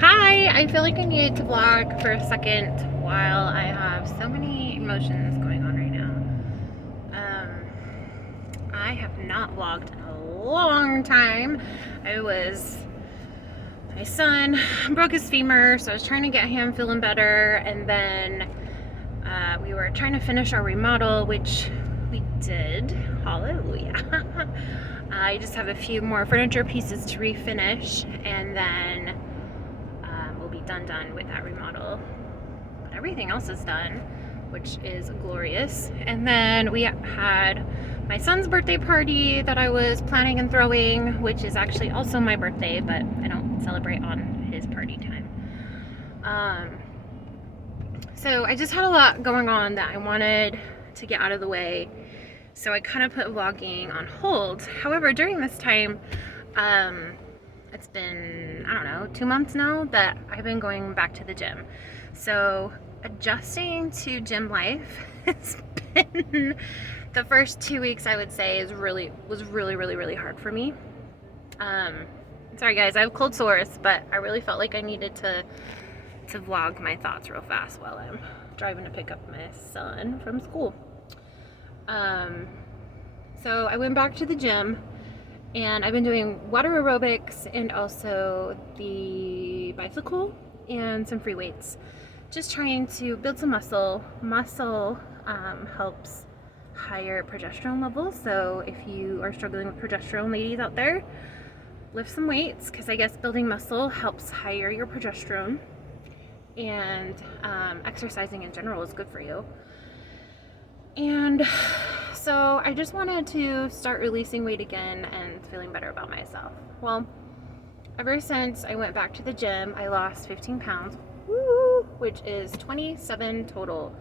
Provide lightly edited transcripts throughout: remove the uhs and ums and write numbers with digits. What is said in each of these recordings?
Hi, I feel like I needed to vlog for a second while I have so many emotions going on right now. I have not vlogged in a long time. My son broke his femur, so I was trying to get him feeling better, and then we were trying to finish our remodel, which we did. Hallelujah. I just have a few more furniture pieces to refinish, and then we'll be done with that remodel. But everything else is done, which is glorious. And then we had my son's birthday party that I was planning and throwing, which is actually also my birthday, but I don't celebrate on his party time. So I just had a lot going on that I wanted to get out of the way. So I kind of put vlogging on hold. However, during this time, it's been, I don't know, 2 months now that I've been going back to the gym. So adjusting to gym life has been, the first 2 weeks I would say was really hard for me. Sorry guys, I have cold sores, but I really felt like I needed to vlog my thoughts real fast while I'm driving to pick up my son from school. So I went back to the gym, and I've been doing water aerobics and also the bicycle and some free weights. Just trying to build some muscle. Muscle helps higher progesterone levels. So if you are struggling with progesterone, ladies out there, lift some weights, because I guess building muscle helps higher your progesterone. And exercising in general is good for you. And so I just wanted to start releasing weight again and feeling better about myself. Well, ever since I went back to the gym, I lost 15 pounds, which is 27 total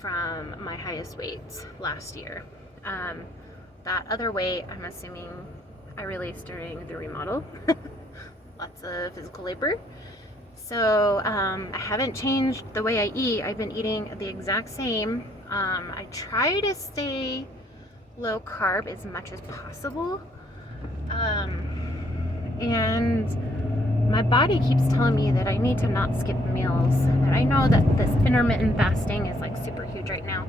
from my highest weight last year. That other weight, I'm assuming I released during the remodel. Lots of physical labor. So I haven't changed the way I eat. I've been eating the exact same. I try to stay low carb as much as possible. And my body keeps telling me that I need to not skip meals. That I know that this intermittent fasting is like super huge right now.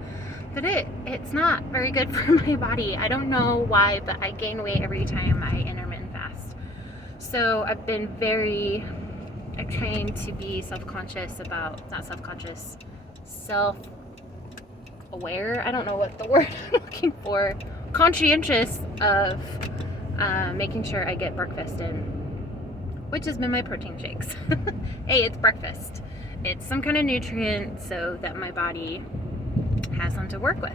But it's not very good for my body. I don't know why, but I gain weight every time I intermittent fast. So I've been I'm trying to be self-conscious about, not self-conscious, self-aware, I don't know what the word I'm looking for, conscientious of making sure I get breakfast in, which has been my protein shakes. Hey, it's breakfast. It's some kind of nutrient so that my body has something to work with.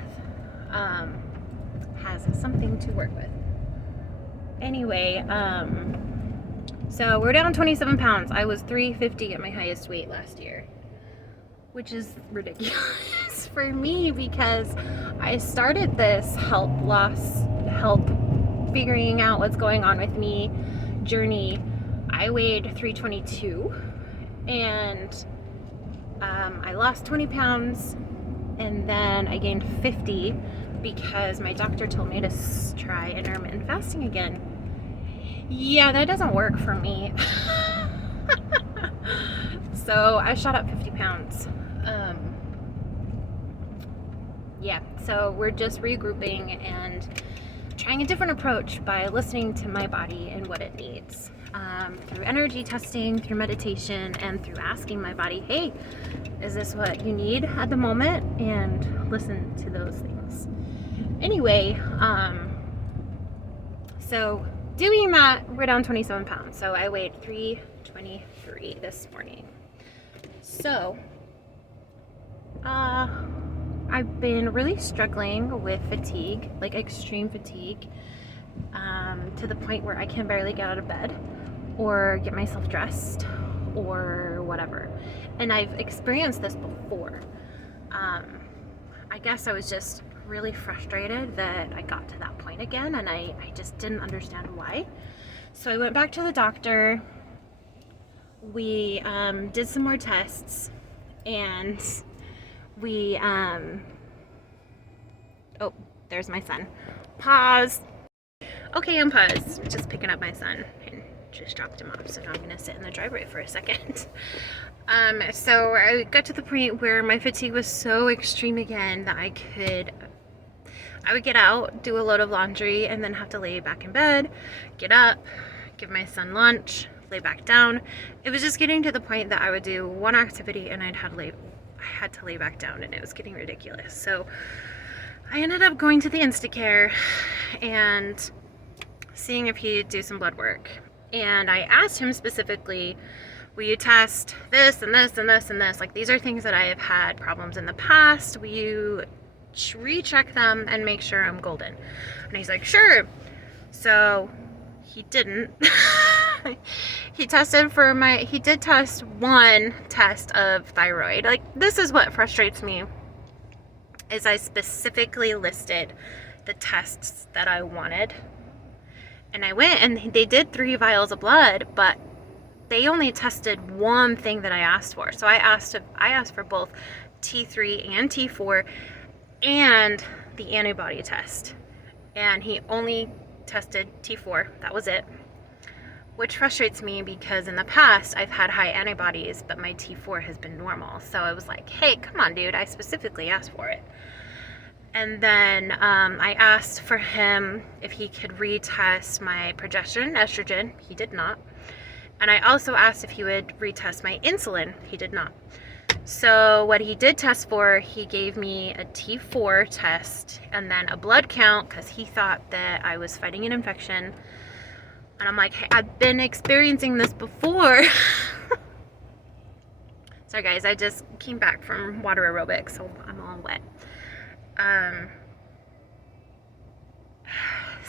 Anyway, so we're down 27 pounds. I was 350 at my highest weight last year, which is ridiculous for me because I started this help figuring out what's going on with me journey. I weighed 322 and I lost 20 pounds and then I gained 50 because my doctor told me to try intermittent fasting again. Yeah, that doesn't work for me. So I shot up 50 pounds. Yeah, so we're just regrouping and trying a different approach by listening to my body and what it needs. Through energy testing, through meditation, and through asking my body, hey, is this what you need at the moment? And listen to those things. Anyway, so doing that, we're down 27 pounds. So I weighed 323 this morning. So, I've been really struggling with fatigue, like extreme fatigue, to the point where I can barely get out of bed or get myself dressed or whatever. And I've experienced this before. I guess I was just really frustrated that I got to that point again, and I just didn't understand why. So I went back to the doctor. We did some more tests, and we oh, there's my son. Pause. Okay, I'm paused. Just picking up my son and just dropped him off, so now I'm gonna sit in the driveway for a second. So I got to the point where my fatigue was so extreme again that I would get out, do a load of laundry, and then have to lay back in bed, get up, give my son lunch, lay back down. It was just getting to the point that I would do one activity and I had to lay back down, and it was getting ridiculous. So I ended up going to the Instacare and seeing if he'd do some blood work. And I asked him specifically, will you test this and this and this and this? Like, these are things that I have had problems in the past. Will you recheck them and make sure I'm golden? And he's like, sure. So he didn't. He did test one test of thyroid. Like, this is what frustrates me, is I specifically listed the tests that I wanted. And I went and they did 3 vials of blood, but they only tested one thing that I asked for. So I asked for both T3 and T4 and the antibody test. And he only tested T4. That was it. Which frustrates me because in the past I've had high antibodies, but my T4 has been normal. So I was like, hey, come on, dude, I specifically asked for it. And then I asked for him if he could retest my progesterone, estrogen. He did not. And I also asked if he would retest my insulin. He did not. So what he did test for, he gave me a T4 test and then a blood count because he thought that I was fighting an infection. And I'm like, hey, I've been experiencing this before. Sorry guys, I just came back from water aerobics, so I'm all wet.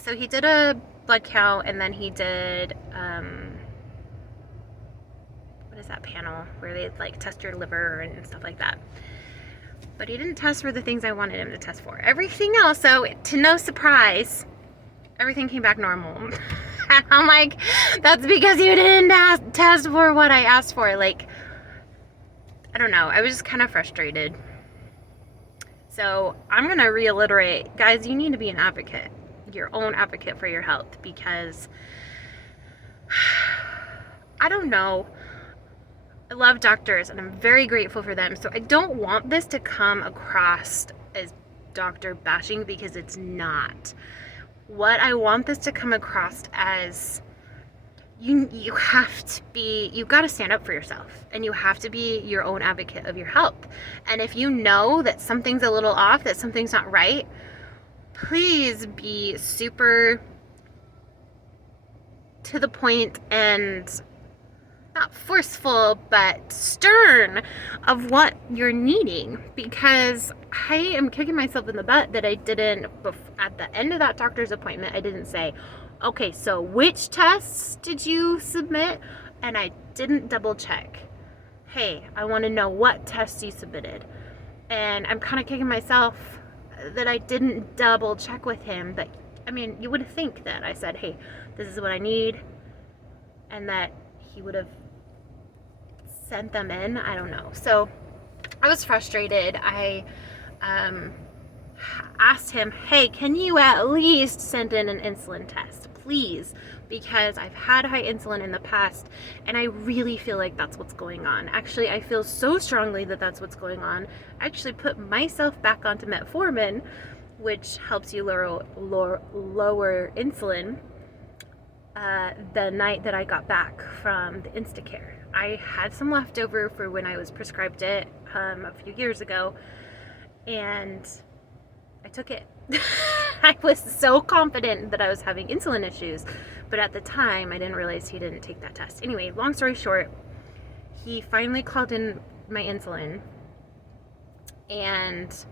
So he did a blood count, and then he did, what is that panel where they like test your liver and stuff like that. But he didn't test for the things I wanted him to test for. Everything else, so to no surprise, everything came back normal. And I'm like, that's because you didn't test for what I asked for. Like, I don't know. I was just kind of frustrated. So I'm going to reiterate, guys, you need to be an advocate, your own advocate for your health, because I don't know. I love doctors and I'm very grateful for them. So I don't want this to come across as doctor bashing, because it's not. What I want this to come across as, you have to be, you've got to stand up for yourself, and you have to be your own advocate of your health. And if you know that something's a little off, that something's not right, please be super to the point and not forceful, but stern of what you're needing. Because I am kicking myself in the butt that I didn't, at the end of that doctor's appointment, I didn't say, okay, so which tests did you submit? And I didn't double check. Hey, I want to know what tests you submitted. And I'm kind of kicking myself that I didn't double check with him. But I mean, you would think that I said, hey, this is what I need, and that he would have sent them in. I don't know. So I was frustrated. I asked him, hey, can you at least send in an insulin test, please? Because I've had high insulin in the past, and I really feel like that's what's going on. Actually, I feel so strongly that that's what's going on. I actually put myself back onto metformin, which helps you lower insulin, the night that I got back from the Instacare. I had some leftover for when I was prescribed it a few years ago, and I took it. I was so confident that I was having insulin issues, but at the time I didn't realize he didn't take that test. Anyway, long story short, he finally called in my insulin, and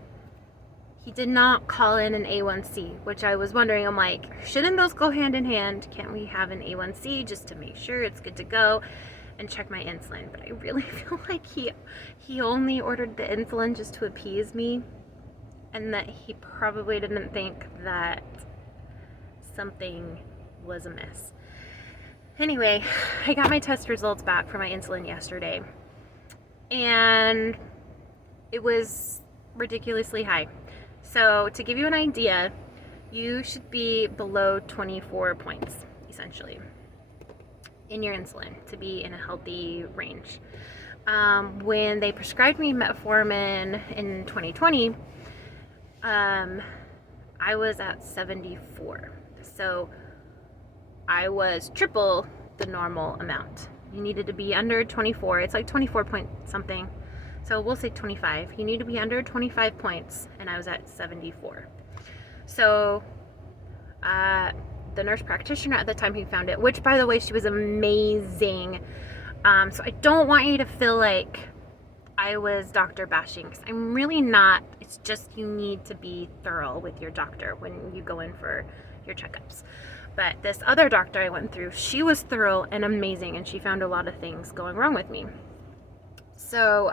he did not call in an A1C, which I was wondering. I'm like, shouldn't those go hand in hand? Can't we have an A1C just to make sure it's good to go and check my insulin? But I really feel like he only ordered the insulin just to appease me, and that he probably didn't think that something was amiss. Anyway, I got my test results back for my insulin yesterday, and it was ridiculously high. So to give you an idea, you should be below 24 points, essentially. in your insulin to be in a healthy range. When they prescribed me metformin in 2020, I was at 74. So I was triple the normal amount. You needed to be under 24. It's like 24 point something. So we'll say 25. You need to be under 25 points, and I was at 74. So the nurse practitioner at the time who found it, which by the way, she was amazing. So I don't want you to feel like I was doctor bashing, because I'm really not. It's just you need to be thorough with your doctor when you go in for your checkups. But this other doctor I went through, she was thorough and amazing, and she found a lot of things going wrong with me. So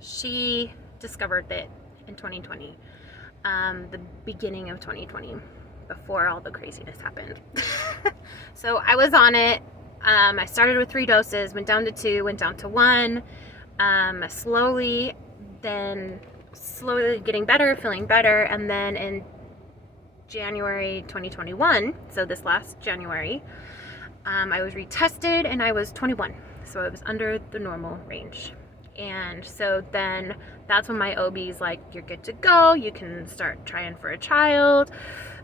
she discovered it in 2020, the beginning of 2020, before all the craziness happened. So I was on it. I started with 3 doses, went down to 2, went down to 1. Slowly getting better, feeling better, and then in January 2021, so this last January, I was retested and I was 21, so I was under the normal range. And so then that's when my OB's like, you're good to go, you can start trying for a child,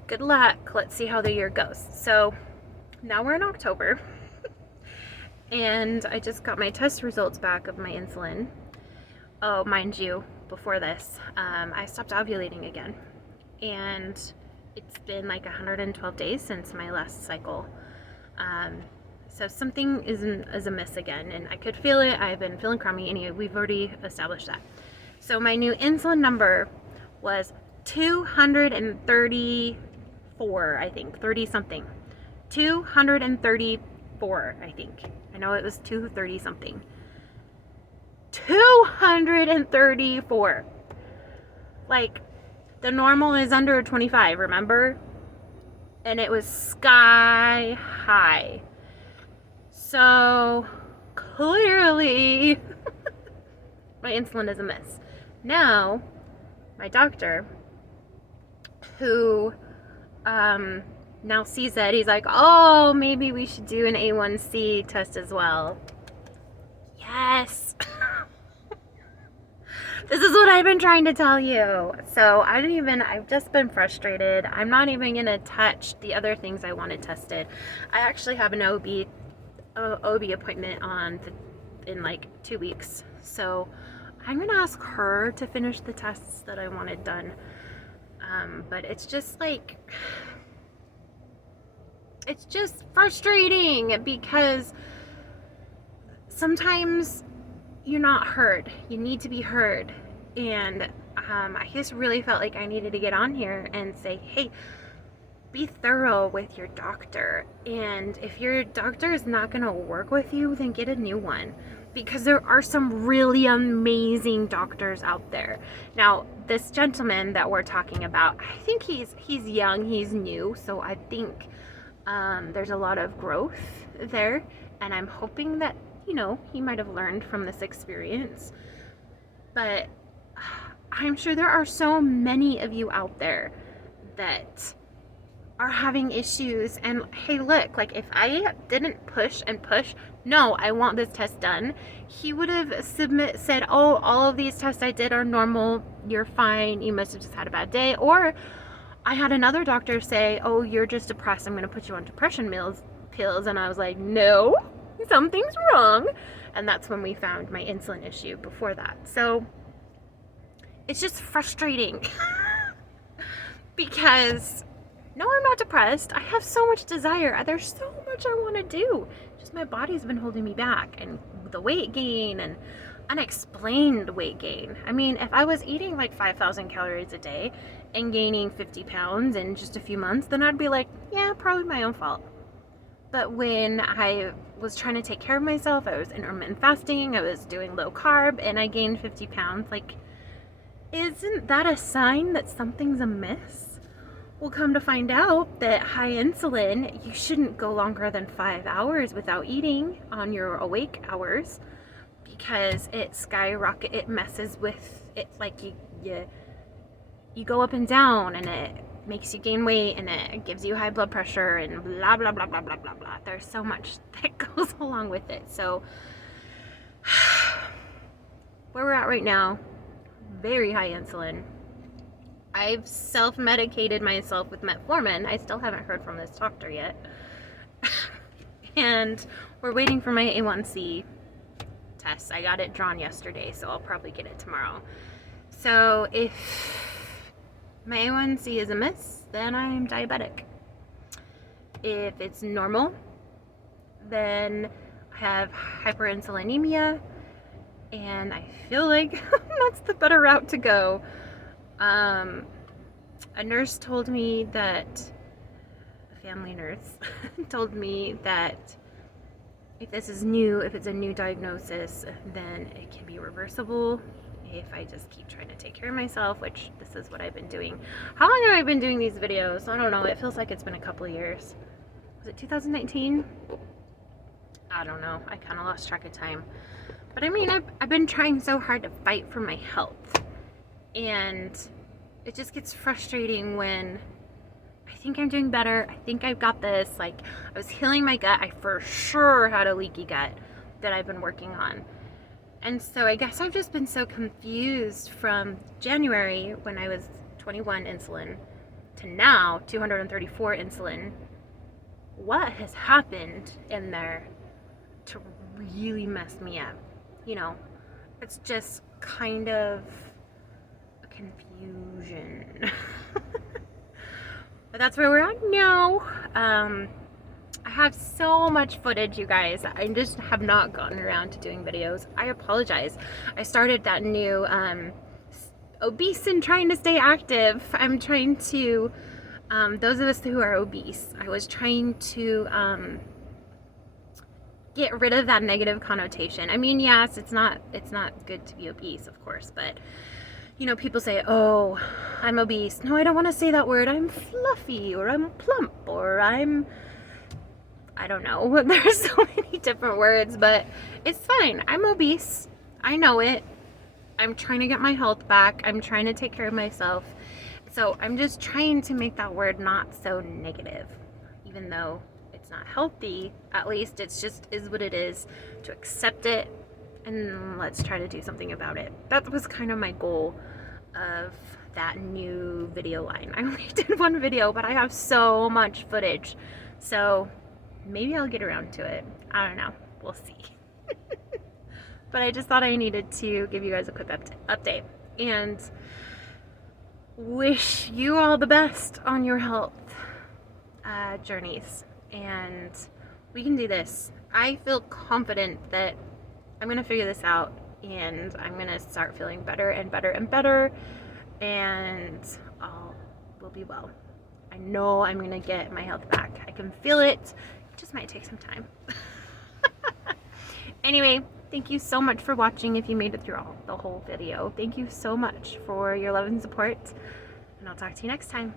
good luck, let's see how the year goes. So now we're in October, and I just got my test results back of my insulin. Oh, mind you, before this, I stopped ovulating again, and it's been like 112 days since my last cycle. So something is amiss again, and I could feel it. I've been feeling crummy. Anyway, we've already established that. So my new insulin number was 234, I think, 30 something. 234, I think. I know it was 230 something. 234. Like, the normal is under 25, remember? And it was sky high. So clearly my insulin is amiss. Now, my doctor, who now sees it, he's like, oh, maybe we should do an A1C test as well. Yes. This is what I've been trying to tell you. So I've just been frustrated. I'm not even going to touch the other things I wanted tested. I actually have an OB appointment in like 2 weeks. So I'm going to ask her to finish the tests that I wanted done. But it's just like, it's just frustrating because sometimes you're not heard. You need to be heard. And I just really felt like I needed to get on here and say, hey, be thorough with your doctor. And if your doctor is not going to work with you, then get a new one. Because there are some really amazing doctors out there. Now, this gentleman that we're talking about, I think he's young, he's new. So I think there's a lot of growth there. And I'm hoping that, he might have learned from this experience. But I'm sure there are so many of you out there that are having issues. And hey, look, like if I didn't push and push, no, I want this test done, he would have said, oh, all of these tests I did are normal, you're fine, you must have just had a bad day. Or I had another doctor say, oh, you're just depressed, I'm going to put you on depression pills. And I was like, no, something's wrong. And that's when we found my insulin issue before that. So it's just frustrating because no, I'm not depressed. I have so much desire. There's so much I want to do. Just my body's been holding me back, and the weight gain and unexplained weight gain. I mean, if I was eating like 5,000 calories a day and gaining 50 pounds in just a few months, then I'd be like, yeah, probably my own fault. But when I was trying to take care of myself, I was intermittent fasting, I was doing low carb, and I gained 50 pounds. Like, isn't that a sign that something's amiss? Well, come to find out that high insulin, you shouldn't go longer than 5 hours without eating on your awake hours, because it messes with it. Like you go up and down, and makes you gain weight and it gives you high blood pressure and blah, blah, blah, blah, blah, blah, blah. There's so much that goes along with it. So where we're at right now, very high insulin. I've self-medicated myself with metformin. I still haven't heard from this doctor yet. And we're waiting for my A1C test. I got it drawn yesterday, so I'll probably get it tomorrow. So if my A1C is a miss, then I'm diabetic. If it's normal, then I have hyperinsulinemia, and I feel like that's the better route to go. A nurse told me that, a family nurse told me that if this is new, if it's a new diagnosis, then it can be reversible if I just keep trying to take care of myself, which this is what I've been doing. How long have I been doing these videos? I don't know. It feels like it's been a couple of years. Was it 2019? I don't know. I kind of lost track of time. But I mean, I've been trying so hard to fight for my health. And it just gets frustrating when I think I'm doing better. I think I've got this. Like, I was healing my gut. I for sure had a leaky gut that I've been working on. And so I guess I've just been so confused from January when I was 21 insulin to now 234 insulin. What has happened in there to really mess me up? You know, it's just kind of a confusion. But that's where we're at now. I have so much footage, you guys. I just have not gotten around to doing videos. I apologize. I started that new obese and trying to stay active. I'm trying to, those of us who are obese, I was trying to get rid of that negative connotation. I mean, yes, it's not good to be obese, of course, but you know, people say, oh, I'm obese. No, I don't want to say that word. I'm fluffy, or I'm plump, or I don't know. There's so many different words, but it's fine. I'm obese. I know it. I'm trying to get my health back. I'm trying to take care of myself. So I'm just trying to make that word not so negative, even though it's not healthy. At least it's just is what it is, to accept it, and let's try to do something about it. That was kind of my goal of that new video line. I only did one video, but I have so much footage. So maybe I'll get around to it. I don't know. We'll see. But I just thought I needed to give you guys a quick update and wish you all the best on your health journeys. And we can do this. I feel confident that I'm going to figure this out, and I'm going to start feeling better and better and better, and all will be well. I know I'm going to get my health back. I can feel it. It just might take some time. Anyway, thank you so much for watching. If you made it through the whole video, thank you so much for your love and support, and I'll talk to you next time.